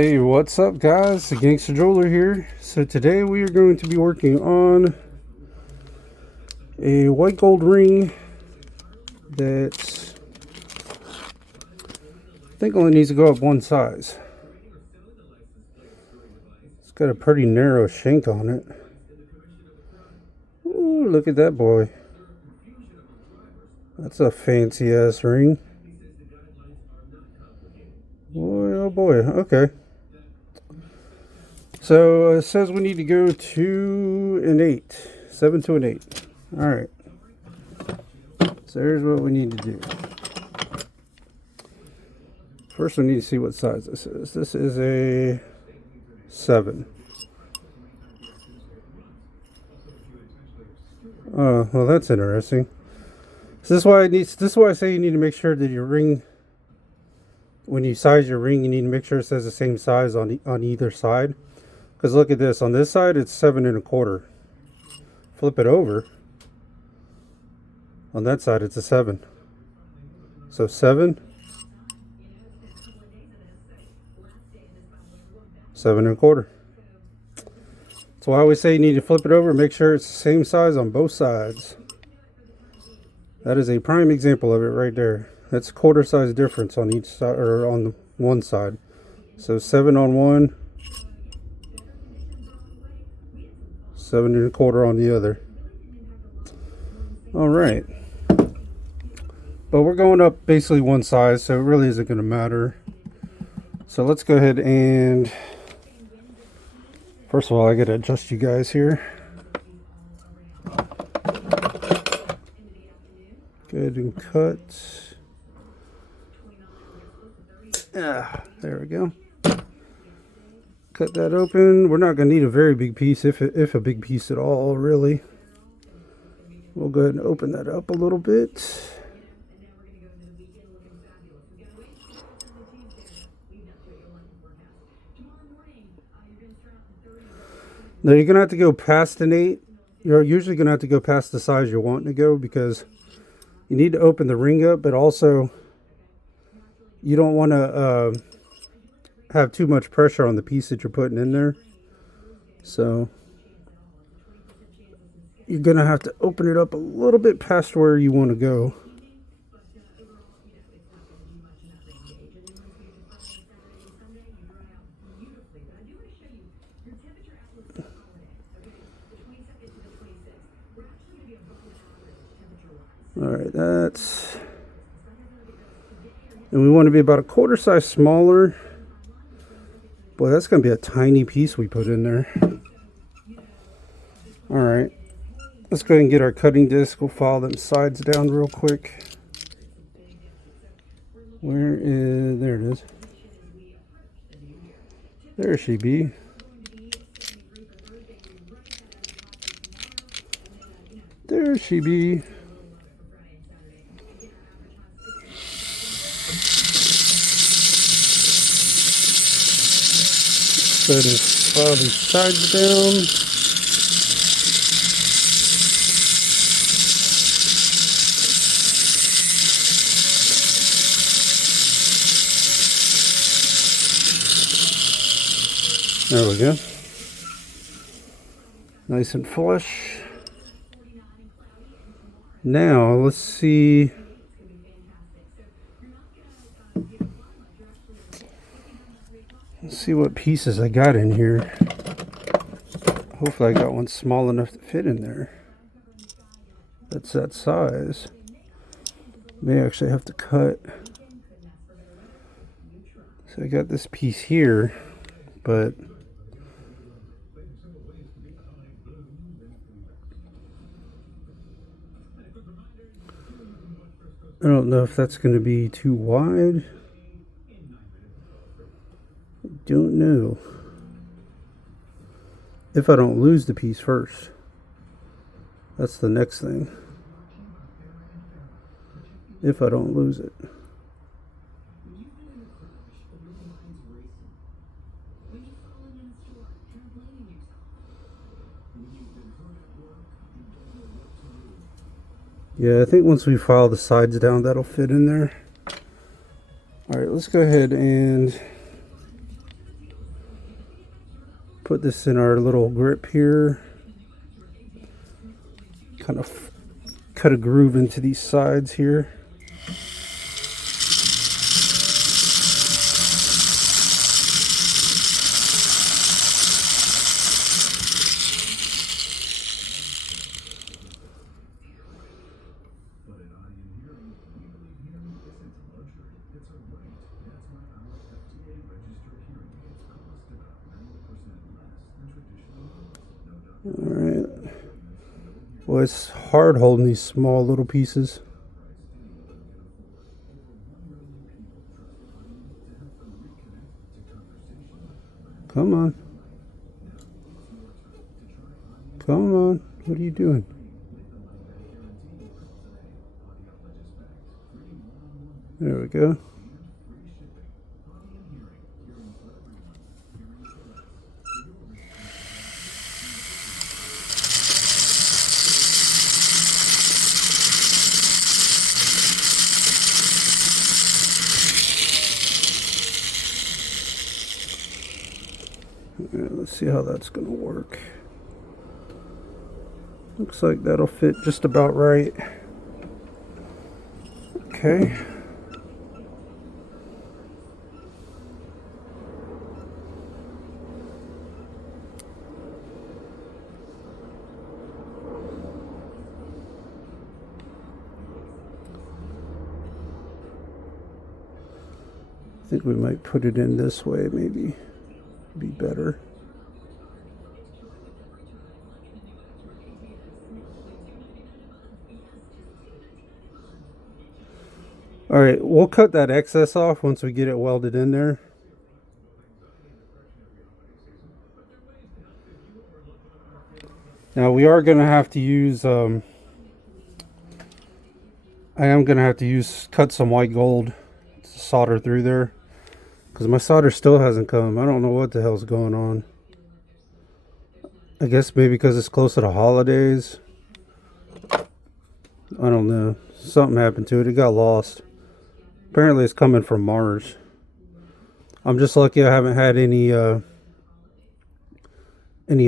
Hey, what's up guys? The Gangster Jeweler here. So today we are going to be working on a white gold ring that I think only needs to go up one size. It's got a pretty narrow shank on it. Ooh, look at that boy. That's a fancy ass ring. Boy, oh boy, okay. So it says we need to go to an 8. 7 to an 8. Alright. So here's what we need to do. First we need to see what size this is. This is a 7. Oh, well that's interesting. So this is why I say you need to make sure that your ring, when you size your ring, you need to make sure it says the same size on either side. Because look at this, on this side it's 7 1/4. Flip it over. On that side it's a 7. So 7, 7 1/4. That's why I always say you need to flip it over and make sure it's the same size on both sides. That is a prime example of it right there. That's a quarter size difference on each side, or on one side. So 7 on one, 7 1/4 on the other. All right, but we're going up basically one size, so it really isn't going to matter. So let's go ahead and, first of all, I got to adjust you guys here. Go ahead and cut. There we go. Cut that open. We're not going to need a very big piece, if a big piece at all, really. We'll go ahead and open that up a little bit. Now you're going to have to go past an 8. You're usually going to have to go past the size you're wanting to go, because you need to open the ring up, but also you don't want to have too much pressure on the piece that you're putting in there. So you're going to have to open it up a little bit past where you want to go. Alright, that's, and we want to be about a quarter size smaller. Boy, that's going to be a tiny piece we put in there. Alright, let's go ahead and get our cutting disc. We'll file them sides down real quick. Where is, there it is. There she be. There she be. Go ahead and file these sides down. There we go. Nice and flush. Now let's see. Let's see what pieces I got in here. Hopefully I got one small enough to fit in there. That's that size. May actually have to cut. So I got this piece here, but I don't know if that's going to be too wide. Don't know. If I don't lose the piece first. That's the next thing. If I don't lose it. Yeah, I think once we file the sides down, that'll fit in there. Alright, let's go ahead and Put this in our little grip here. Kind of cut a groove into these sides here. Alright. Well, it's hard holding these small little pieces. Come on. Come on. What are you doing? There we go. Alright, let's see how that's going to work. Looks like that'll fit just about right. Okay. I think we might put it in this way, maybe be better. All right, we'll cut that excess off once we get it welded in there. Now we are going to have to use I am going to have to cut some white gold to solder through there, because my solder still hasn't come. I don't know what the hell's going on. I guess maybe because it's close to the holidays. I don't know. Something happened to it. It got lost. Apparently it's coming from Mars. I'm just lucky I haven't had any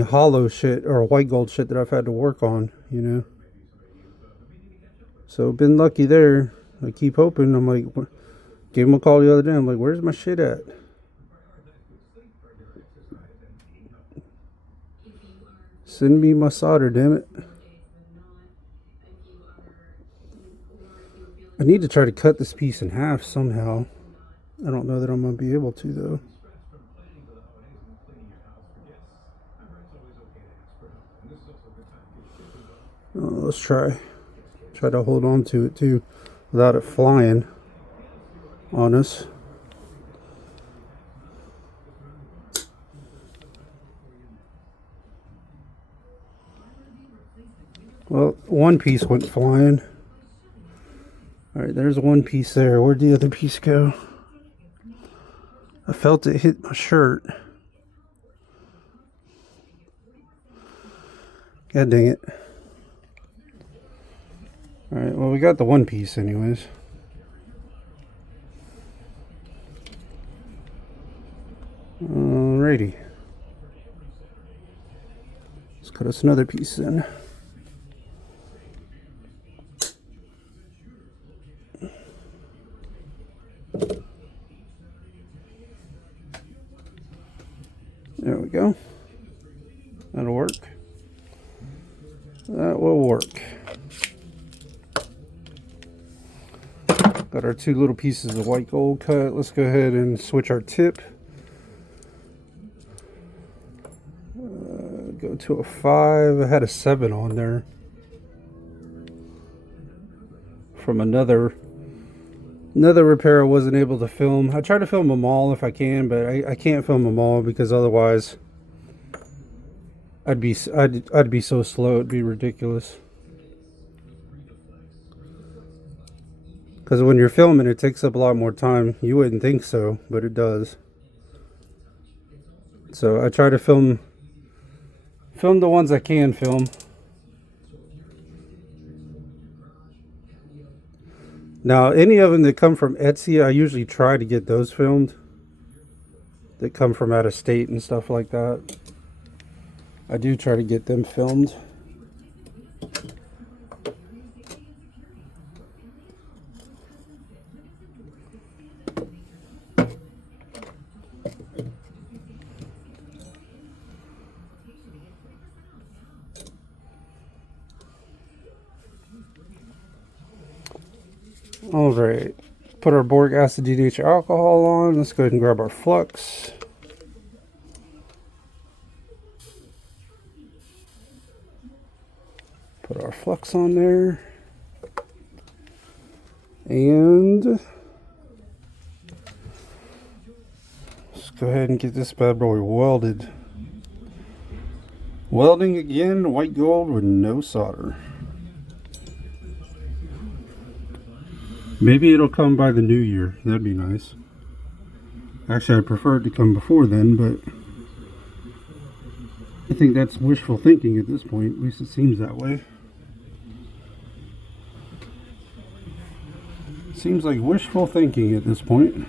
hollow shit or white gold shit that I've had to work on, you know. So been lucky there. I keep hoping. I'm like, gave him a call the other day. I'm like, where's my shit at? Send me my solder, damn it. I need to try to cut this piece in half somehow. I don't know that I'm going to be able to, though. Let's try to hold on to it too without it flying on us. Well, one piece went flying. All right, there's one piece there. Where'd the other piece go? I felt it hit my shirt. God dang it. Alright, well, we got the one piece anyways. Alrighty. Let's cut us another piece in. There we go. That'll work. That will work. Got our two little pieces of white gold cut. Let's go ahead and switch our tip. Go to a 5. I had a 7 on there from another repair I wasn't able to film. I try to film them all if I can, but I can't film them all because otherwise I'd be so slow it'd be ridiculous. Because when you're filming, it takes up a lot more time. You wouldn't think so, but it does. So I try to film the ones I can film. Now, any of them that come from Etsy, I usually try to get those filmed. That come from out of state and stuff like that. I do try to get them filmed. All right, put our boric acid DDH alcohol on. Let's go ahead and grab our flux. Put our flux on there. And let's go ahead and get this bad boy welded. Welding again, white gold with no solder. Maybe it'll come by the new year. That'd be nice. Actually, I'd prefer it to come before then, but I think that's wishful thinking at this point. At least it seems that way. Seems like wishful thinking at this point.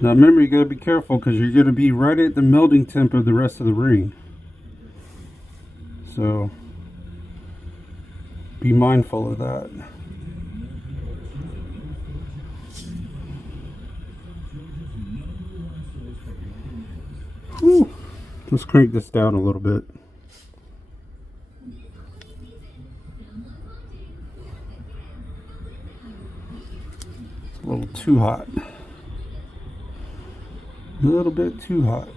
Now remember, you gotta be careful because you're gonna be right at the melting temp of the rest of the ring. So be mindful of that. Whew. Let's crank this down a little bit. It's a little too hot. A little bit too hot.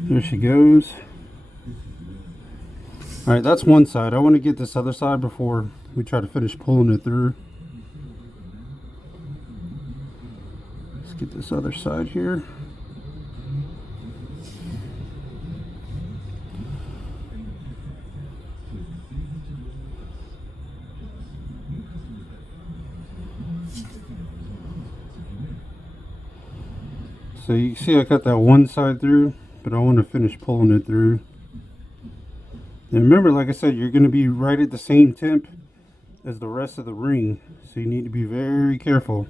There she goes. All right, that's one side. I want to get this other side before we try to finish pulling it through. Let's get this other side here. So you see I got that one side through, but I want to finish pulling it through. And remember, like I said, you're going to be right at the same temp as the rest of the ring, so you need to be very careful.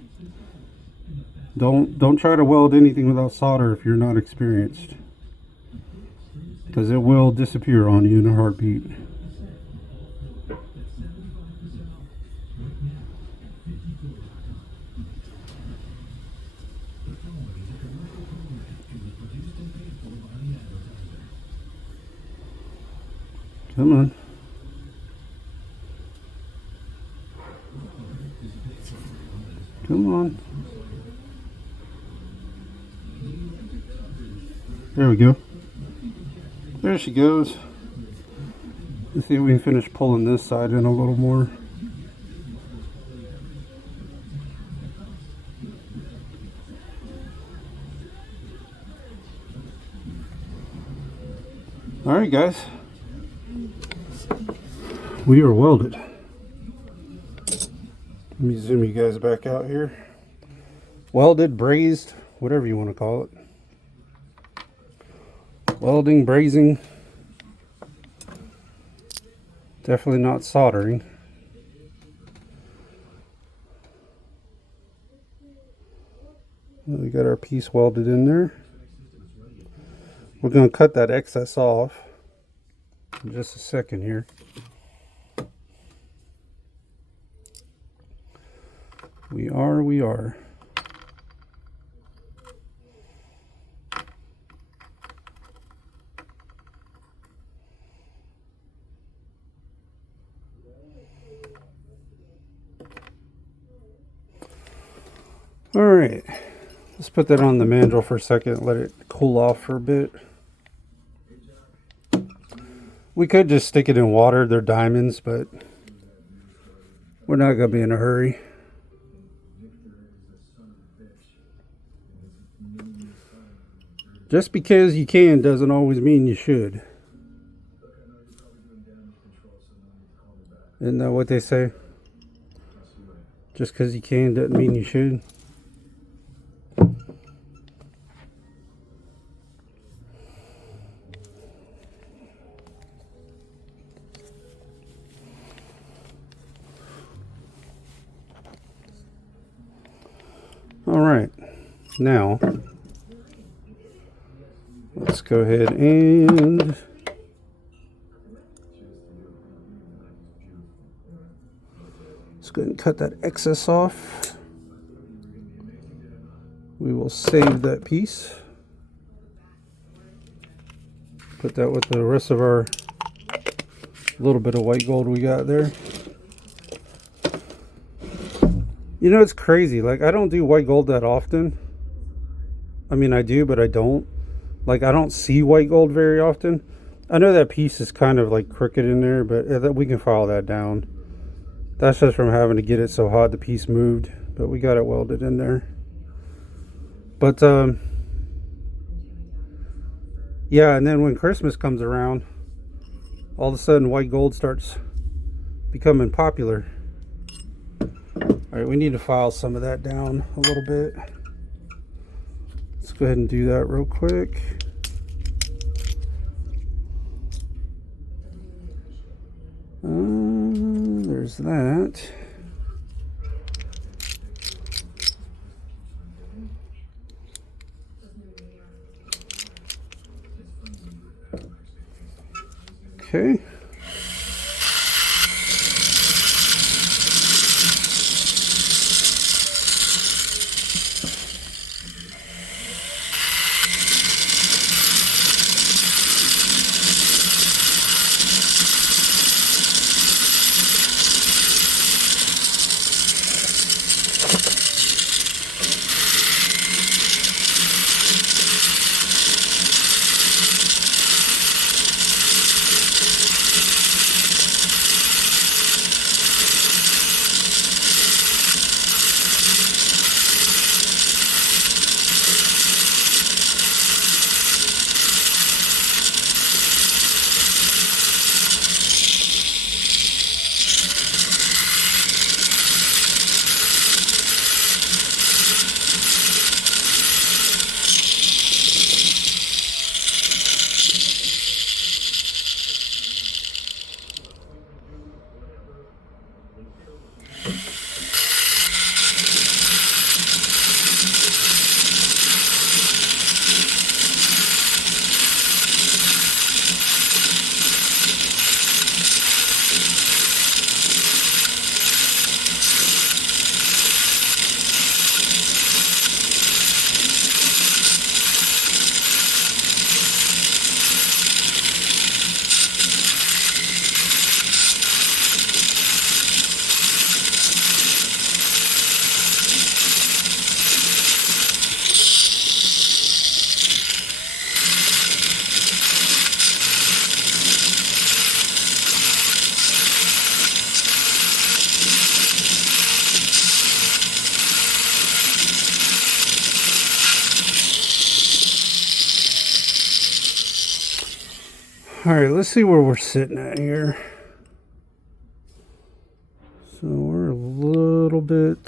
Don't try to weld anything without solder if you're not experienced, because it will disappear on you in a heartbeat. Come on. Come on. There we go. There she goes. Let's see if we can finish pulling this side in a little more. Alright guys. We are welded. Let me zoom you guys back out here. Welded, brazed, whatever you want to call it. Welding, brazing. Definitely not soldering. We got our piece welded in there. We're going to cut that excess off in just a second here. We are. All right, let's put that on the mandrel for a second, let it cool off for a bit. We could just stick it in water, they're diamonds, but We're not going to be in a hurry. Just because you can doesn't always mean you should. Isn't that what they say? Just because you can doesn't mean you should. All right, now let's go ahead and let's go ahead and cut that excess off. We will save that piece. Put that with the rest of our little bit of white gold we got there. You know, it's crazy. Like, I don't do white gold that often. I mean, I do, but I don't. Like, I don't see white gold very often. I know that piece is kind of like crooked in there, but we can file that down. That's just from having to get it so hot the piece moved. But we got it welded in there. But, yeah, and then when Christmas comes around, all of a sudden white gold starts becoming popular. All right, we need to file some of that down a little bit. Let's go ahead and do that real quick. There's that. Okay. All right, let's see where we're sitting at here. So we're a little bit...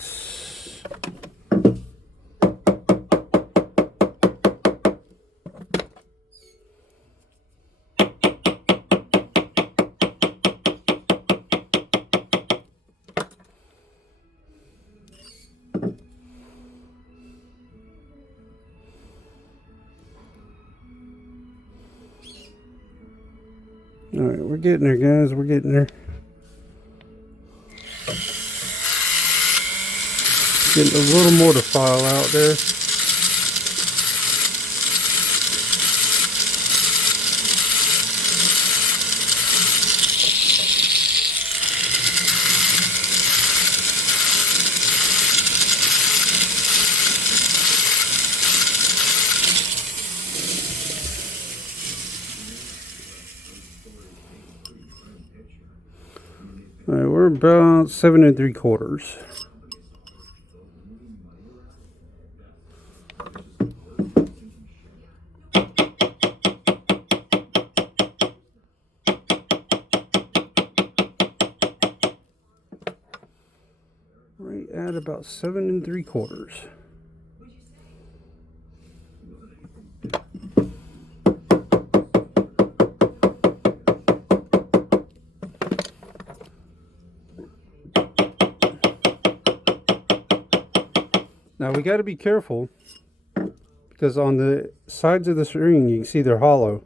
All right, we're getting there, guys. We're getting there. Getting a little more to file out there. All right, we're about 7 3/4. Right at about 7 3/4. Now we got to be careful because on the sides of this ring you can see they're hollow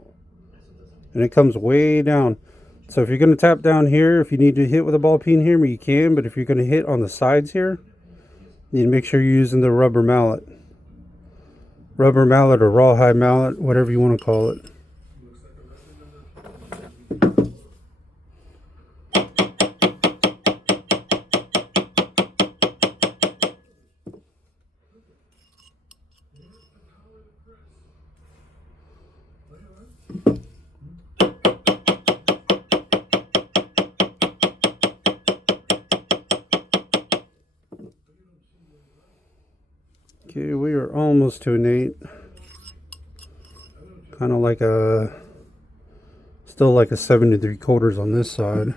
and it comes way down. So if you're going to tap down here, if you need to hit with a ball peen hammer, you can, but if you're going to hit on the sides here, you need to make sure you're using the rubber mallet. Rubber mallet or rawhide mallet, whatever you want to call it. Okay, we are almost to an 8. Kind of like still like a 7 3/4 on this side.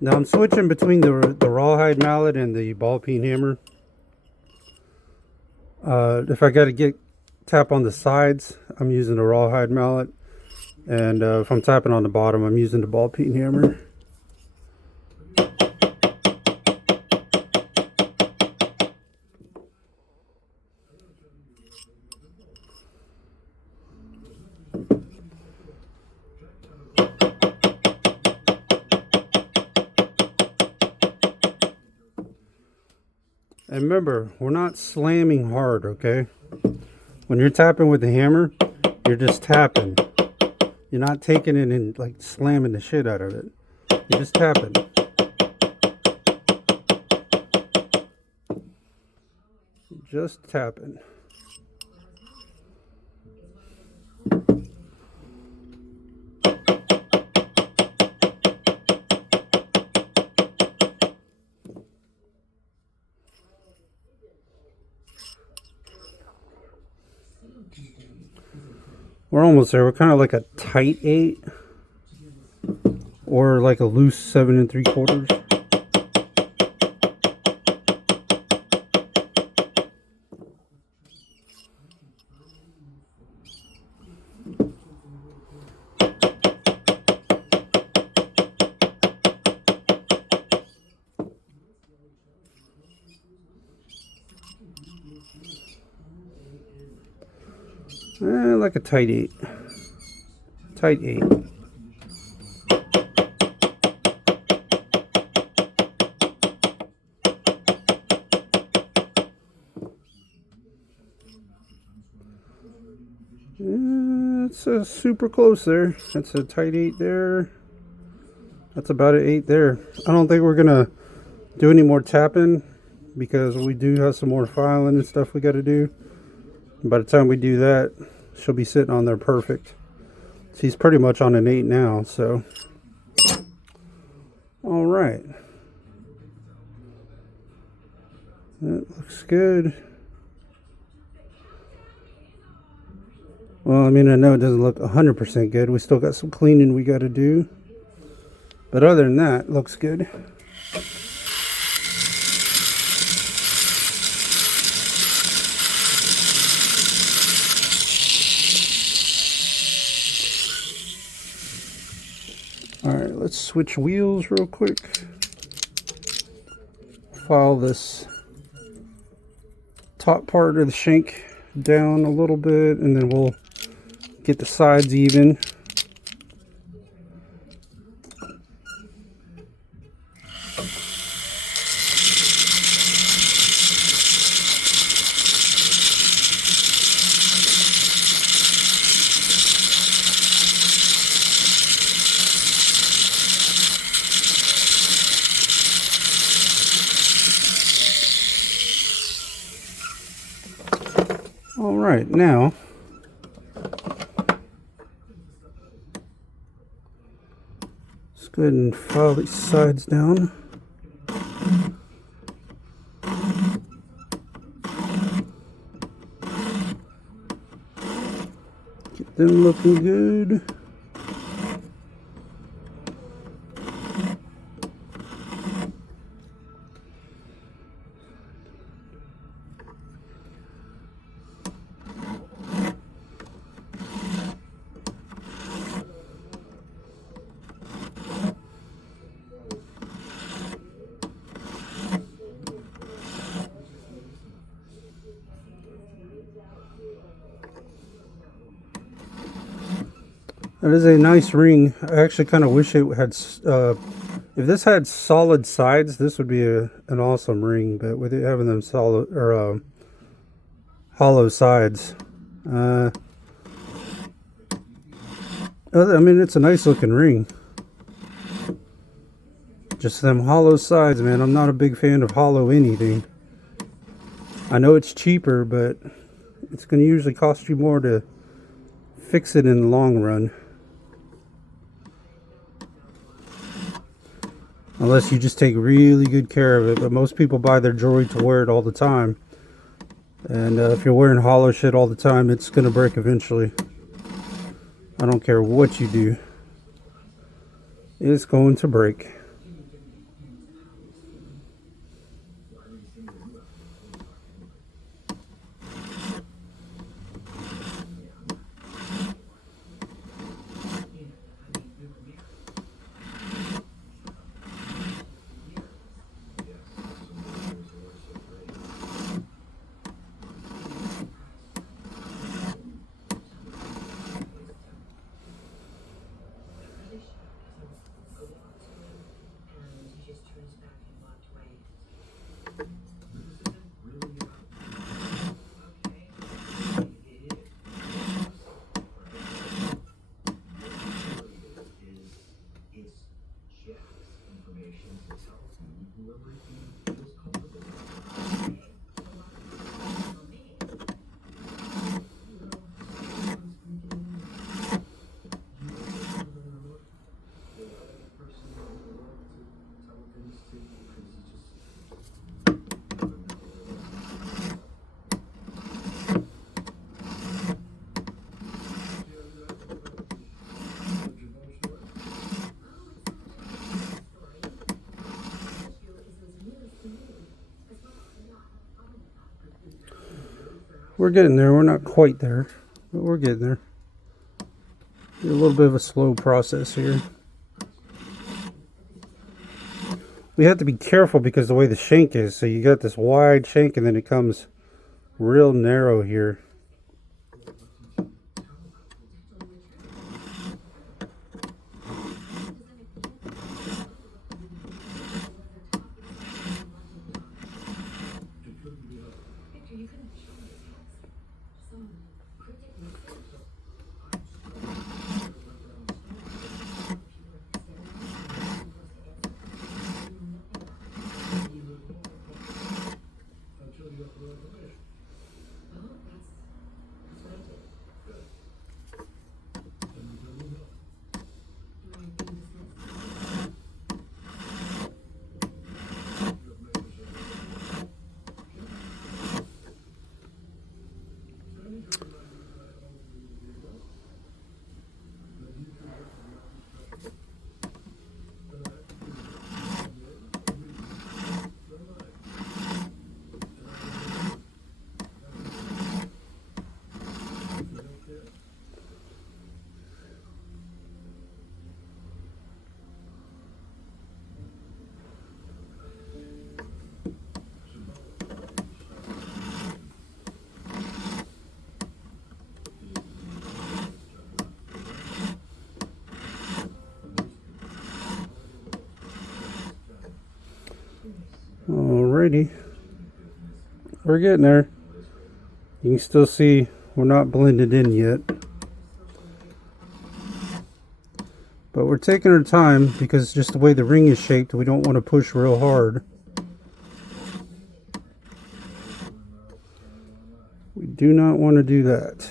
Now I'm switching between the rawhide mallet and the ball peen hammer. If I got to tap on the sides, I'm using the rawhide mallet, and if I'm tapping on the bottom, I'm using the ball peen hammer. And remember, we're not slamming hard, okay? When you're tapping with the hammer, you're just tapping. You're not taking it and like slamming the shit out of it. You're just tapping. Just tapping. We're almost there. We're kind of like a tight 8 or like a loose 7 3/4. Like a tight 8. Tight 8. It's super close there. That's a tight 8 there. That's about an 8 there. I don't think we're gonna do any more tapping because we do have some more filing and stuff we got to do. By the time we do that, she'll be sitting on there perfect. She's pretty much on an 8 now, so. All right. That looks good. Well, I mean, I know it doesn't look 100% good. We still got some cleaning we got to do. But other than that, it looks good. Alright, let's switch wheels real quick. File this top part of the shank down a little bit, and then we'll get the sides even. All right, now let's go ahead and file these sides down. Get them looking good. That is a nice ring. I actually kind of wish it had, if this had solid sides, this would be an awesome ring. But with it having them solid or hollow sides, I mean, it's a nice looking ring. Just them hollow sides, man. I'm not a big fan of hollow anything. I know it's cheaper, but it's going to usually cost you more to fix it in the long run. Unless you just take really good care of it. But most people buy their jewelry to wear it all the time. And if you're wearing hollow shit all the time, it's going to break eventually. I don't care what you do. It's going to break. We're getting there. We're not quite there, but we're getting there. A little bit of a slow process here. We have to be careful because the way the shank is. So you got this wide shank and then it comes real narrow here. Alrighty. We're getting there. You can still see we're not blended in yet. But we're taking our time because just the way the ring is shaped, we don't want to push real hard. We do not want to do that.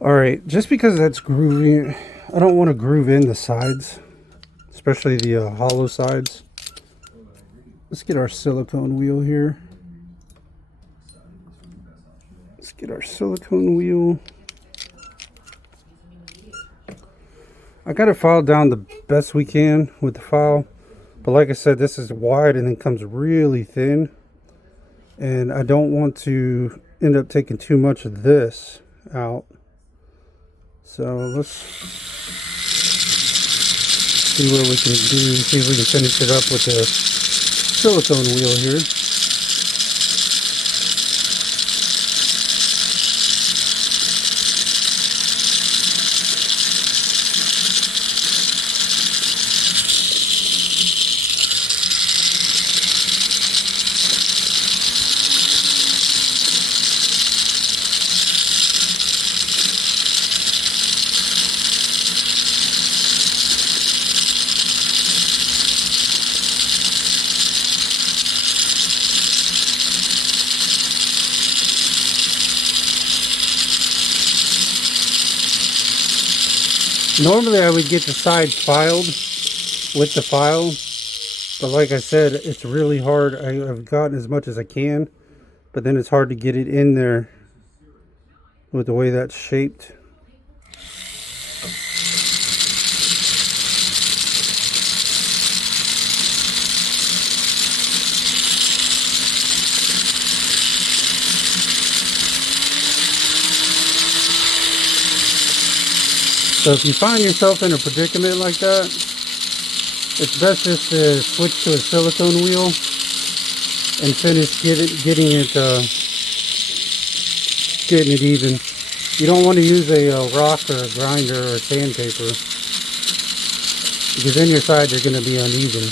Alright, just because that's grooving, I don't want to groove in the sides, especially the hollow sides. Let's get our silicone wheel here. Let's get our silicone wheel. I got it filed down the best we can with the file, but like I said, this is wide and then comes really thin, and I don't want to end up taking too much of this out. So let's see what we can do, see if we can finish it up with the silicone wheel here. Normally I would get the sides filed with the file, but like I said, it's really hard. I've gotten as much as I can, but then it's hard to get it in there with the way that's shaped. So if you find yourself in a predicament like that, it's best just to switch to a silicone wheel and finish getting it even. You don't want to use a rock or a grinder or sandpaper, because then your sides are going to be uneven.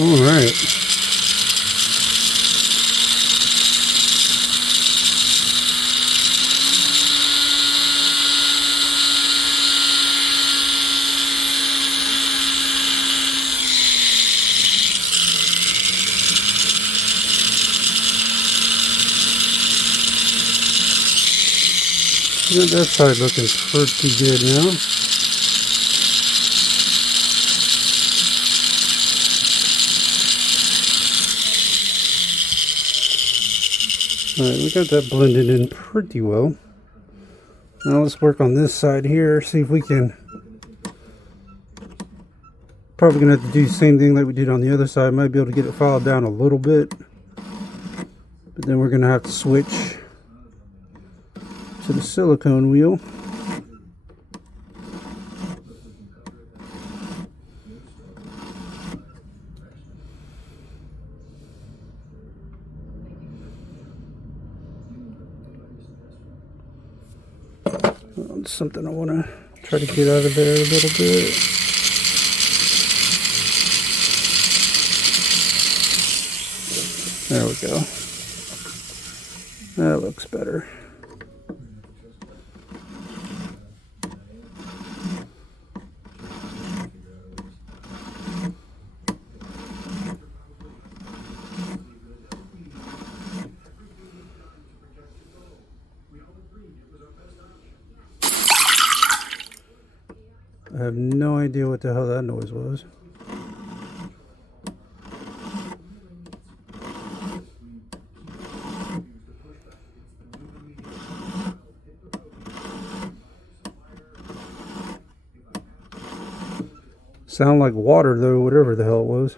All right. Got that side looking pretty good now. Alright, we got that blended in pretty well. Now let's work on this side here, see if we can... Probably going to have to do the same thing like we did on the other side. Might be able to get it filed down a little bit. But then we're going to have to switch to the silicone wheel. Something I want to try to get out of there a little bit. There we go. That looks better. I have no idea what the hell that noise was. Sound like water though, whatever the hell it was.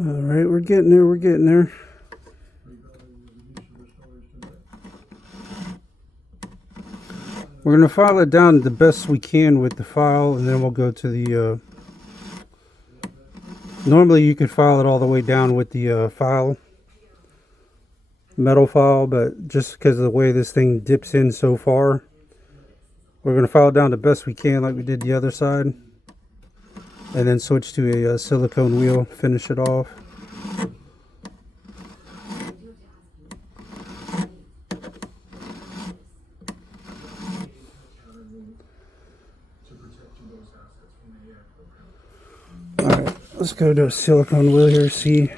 All right, we're getting there, we're getting there. We're going to file it down the best we can with the file, and then we'll go to the... Normally you could file it all the way down with the metal file, but just because of the way this thing dips in so far, we're going to file it down the best we can like we did the other side. And then switch to a silicone wheel, finish it off. Alright, let's go to a silicone wheel here, see.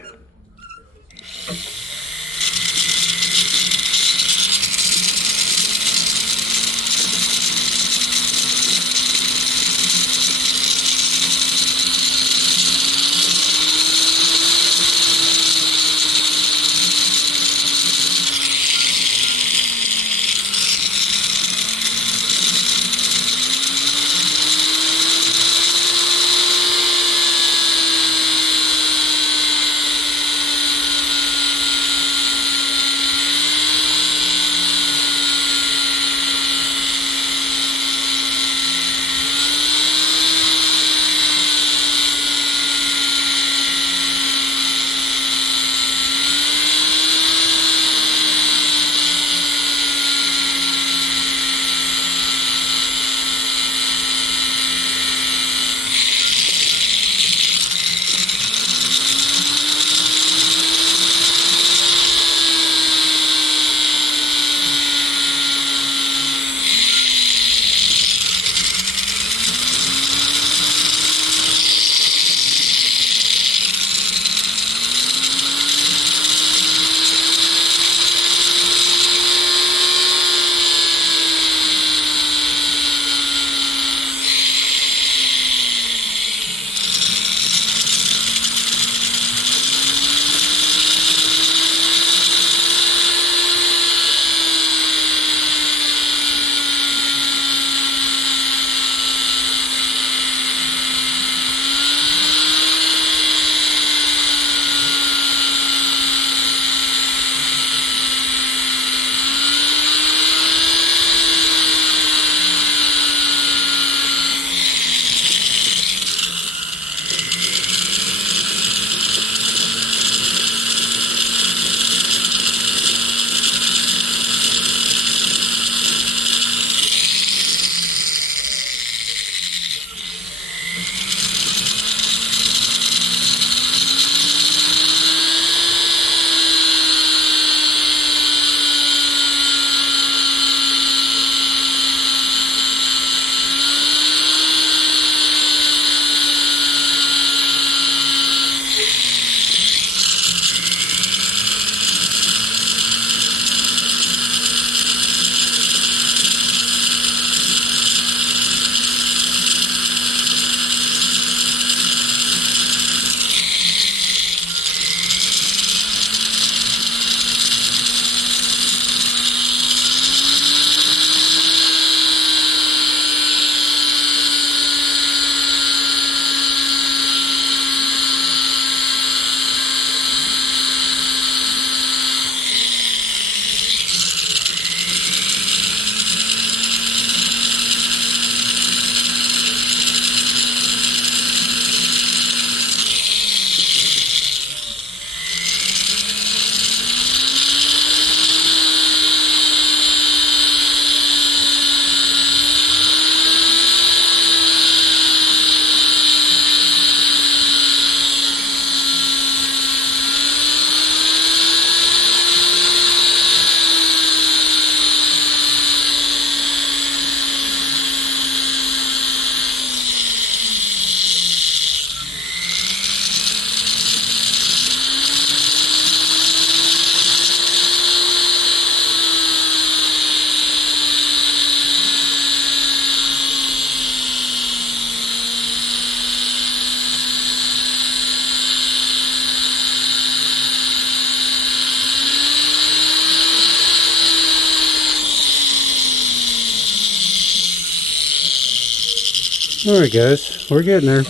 Alright guys, we're getting there.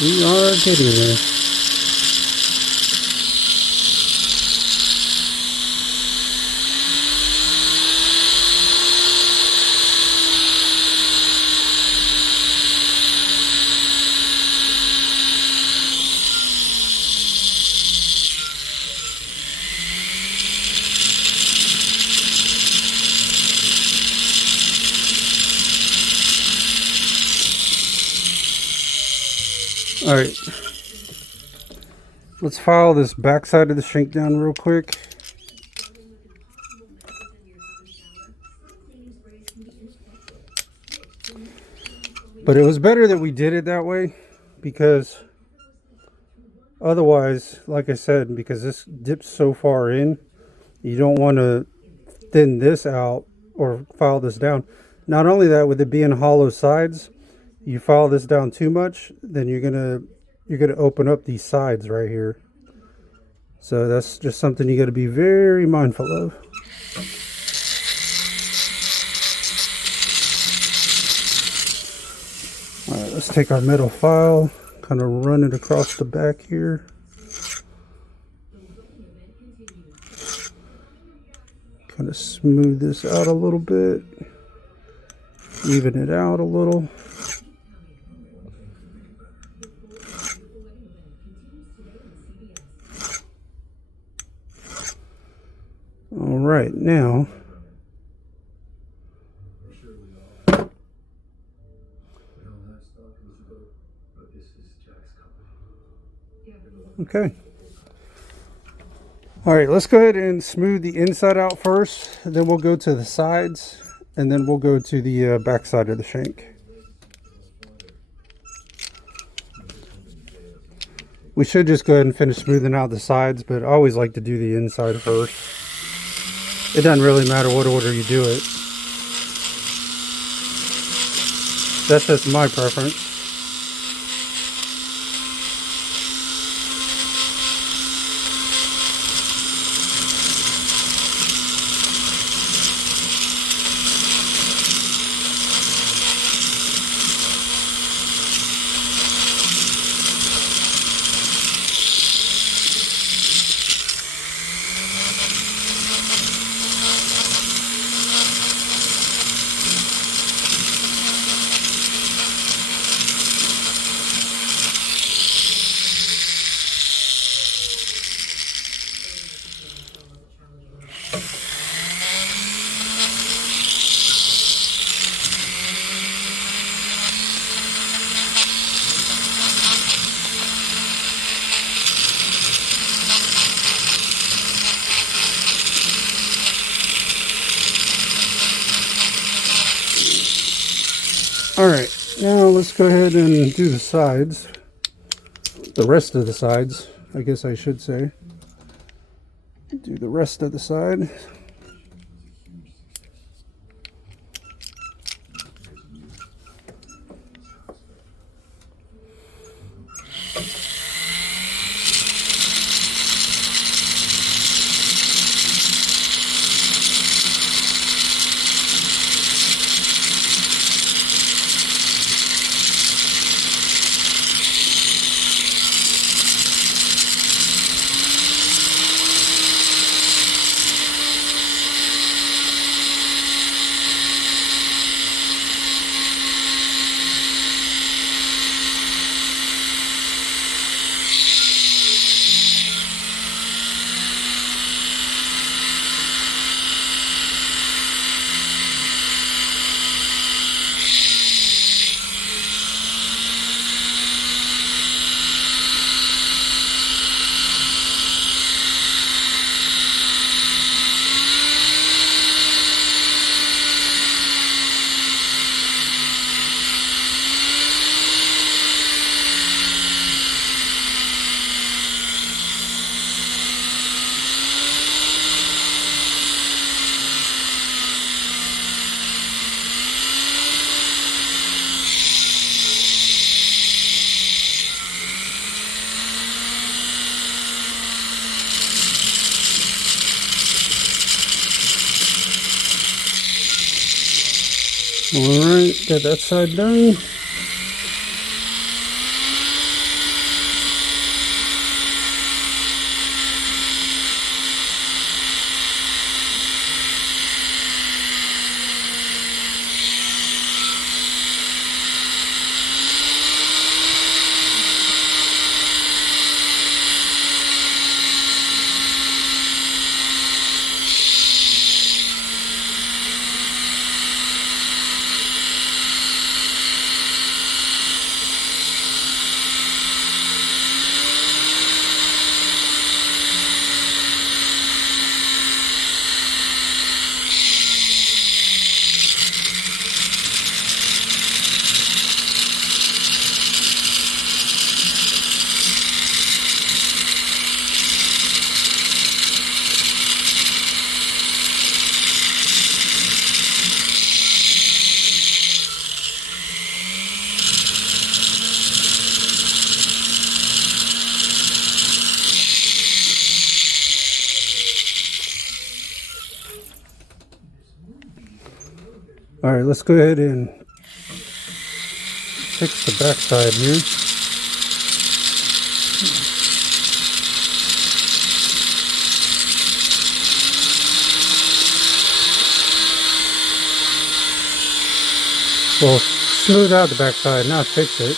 We are getting there. Alright, let's file this backside of the shank down real quick. But it was better that we did it that way, because otherwise, like I said, because this dips so far in, you don't want to thin this out or file this down. Not only that, with it being hollow sides, you file this down too much, then you're gonna open up these sides right here. So that's just something you got to be very mindful of. All right, let's take our metal file, kind of run it across the back here. Kind of smooth this out a little bit, even it out a little. All right, now okay. All right, let's go ahead and smooth the inside out first, then we'll go to the sides, and then we'll go to the back side of the shank. We should just go ahead and finish smoothing out the sides, but I always like to do the inside first. It doesn't really matter what order you do it. That's just my preference. Alright, now let's go ahead and do the sides. The rest of the sides, I guess I should say. Do the rest of the side. Got that side done. Alright, let's go ahead and fix the back side here. Well, smooth out the back side, not fix it.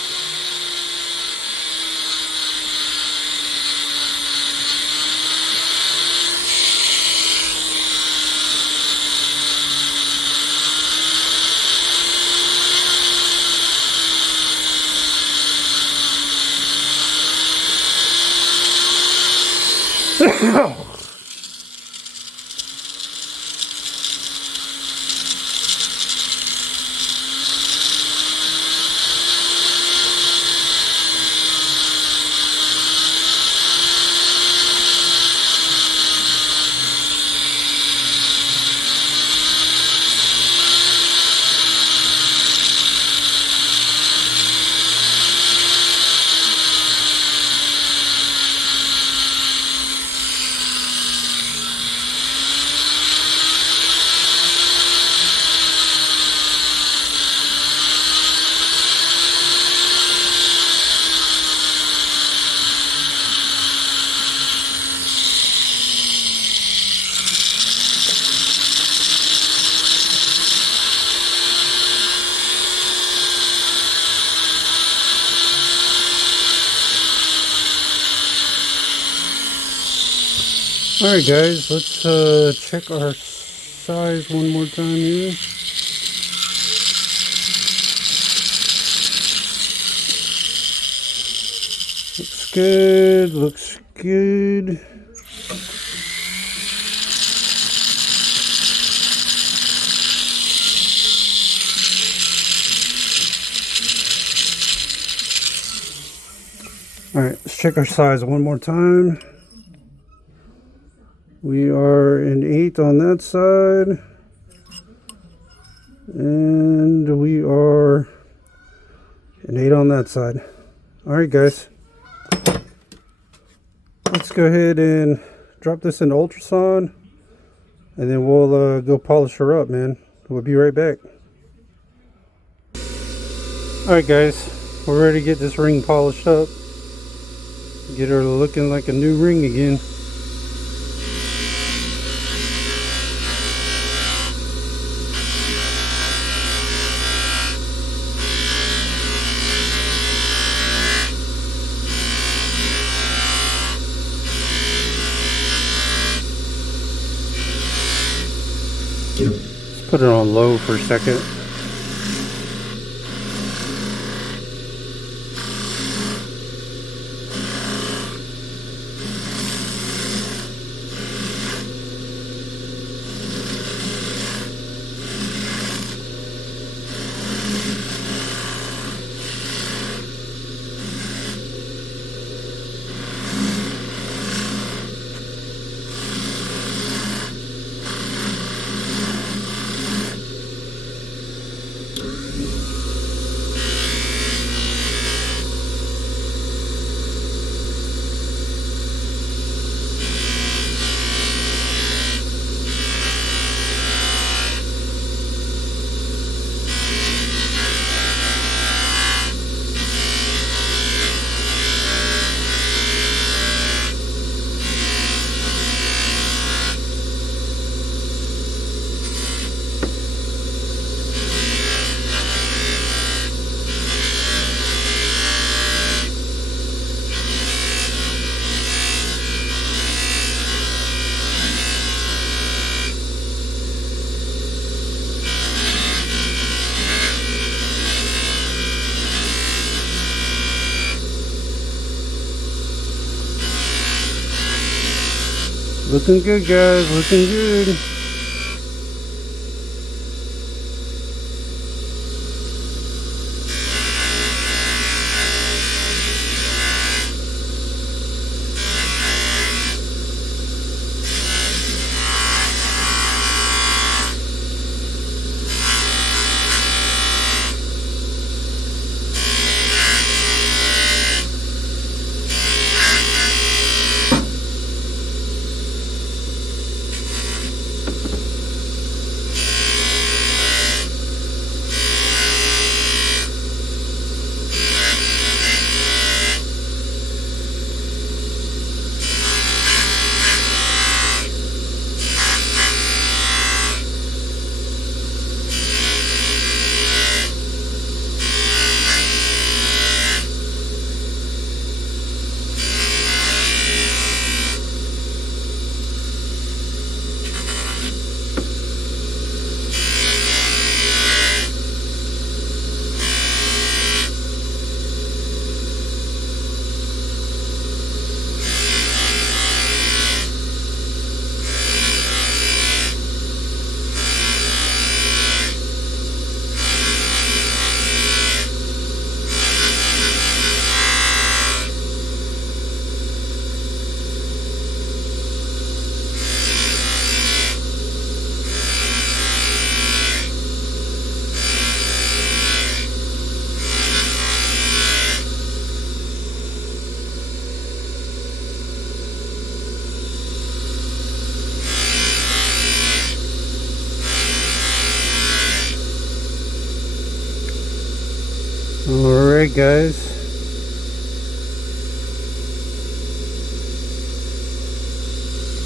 Alright guys, let's check our size one more time here. Looks good, looks good. Alright, let's check our size one more time. We are an 8 on that side, and we are an 8 on that side. Alright guys, let's go ahead and drop this in ultrasound, and then we'll go polish her up, man. We'll be right back. Alright guys, we're ready to get this ring polished up, get her looking like a new ring again. Let's put it on low for a second. Looking good, guys. Looking good. Alright, guys.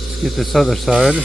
Let's get this other side.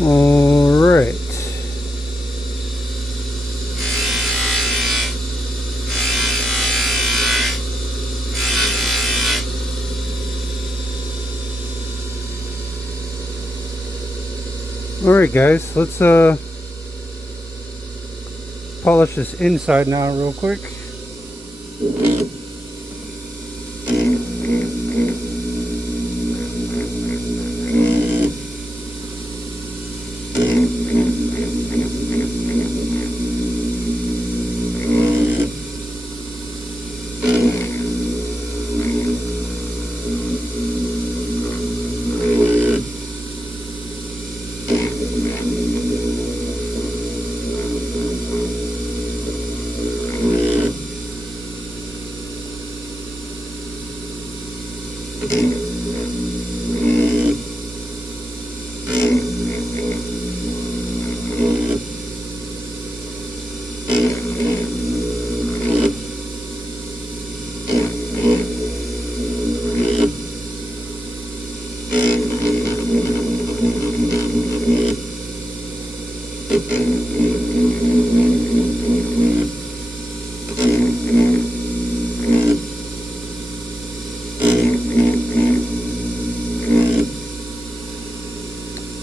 Alright. Alright, guys, let's polish this inside now real quick.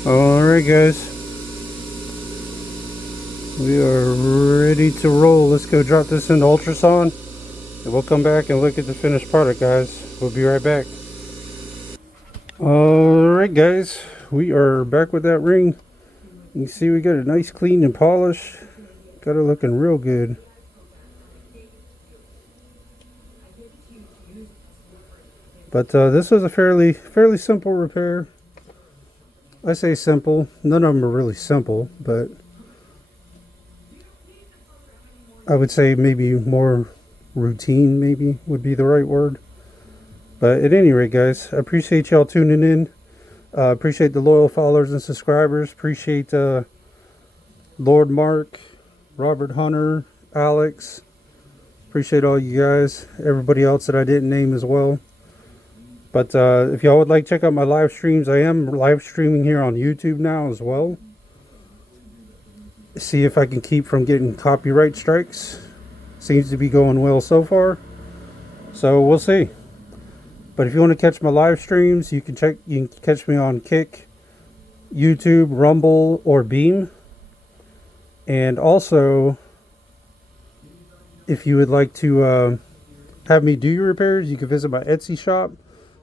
Alright, guys, we are ready to roll. Let's go drop this into ultrasound and we'll come back and look at the finished product, guys. We'll be right back. Alright guys, we are back with that ring. You can see we got it nice, clean, and polished. Got it looking real good. But this was a fairly simple repair. I say simple. None of them are really simple, but I would say maybe more routine, maybe would be the right word. But at any rate, guys, I appreciate y'all tuning in. Appreciate the loyal followers and subscribers. Appreciate Lord Mark, Robert Hunter, Alex. Appreciate all you guys. Everybody else that I didn't name as well. But if y'all would like to check out my live streams, I am live streaming here on YouTube now as well. See if I can keep from getting copyright strikes. Seems to be going well so far. So we'll see. But if you want to catch my live streams, you can catch me on Kick, YouTube, Rumble, or Beam. And also, if you would like to have me do your repairs, you can visit my Etsy shop,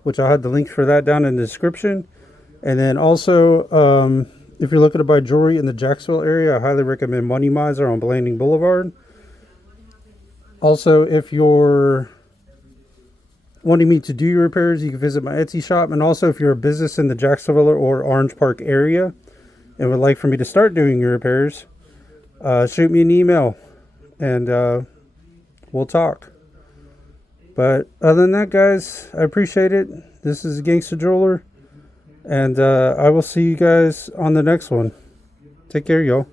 which I'll have the link for that down in the description. And then also, if you're looking to buy jewelry in the Jacksonville area, I highly recommend Money Miser on Blanding Boulevard. Also, if you're wanting me to do your repairs, you can visit my Etsy shop. And also, if you're a business in the Jacksonville or Orange Park area and would like for me to start doing your repairs, shoot me an email and we'll talk. But other than that, guys, I appreciate it. This is Gangster Jeweler, and I will see you guys on the next one. Take care, y'all.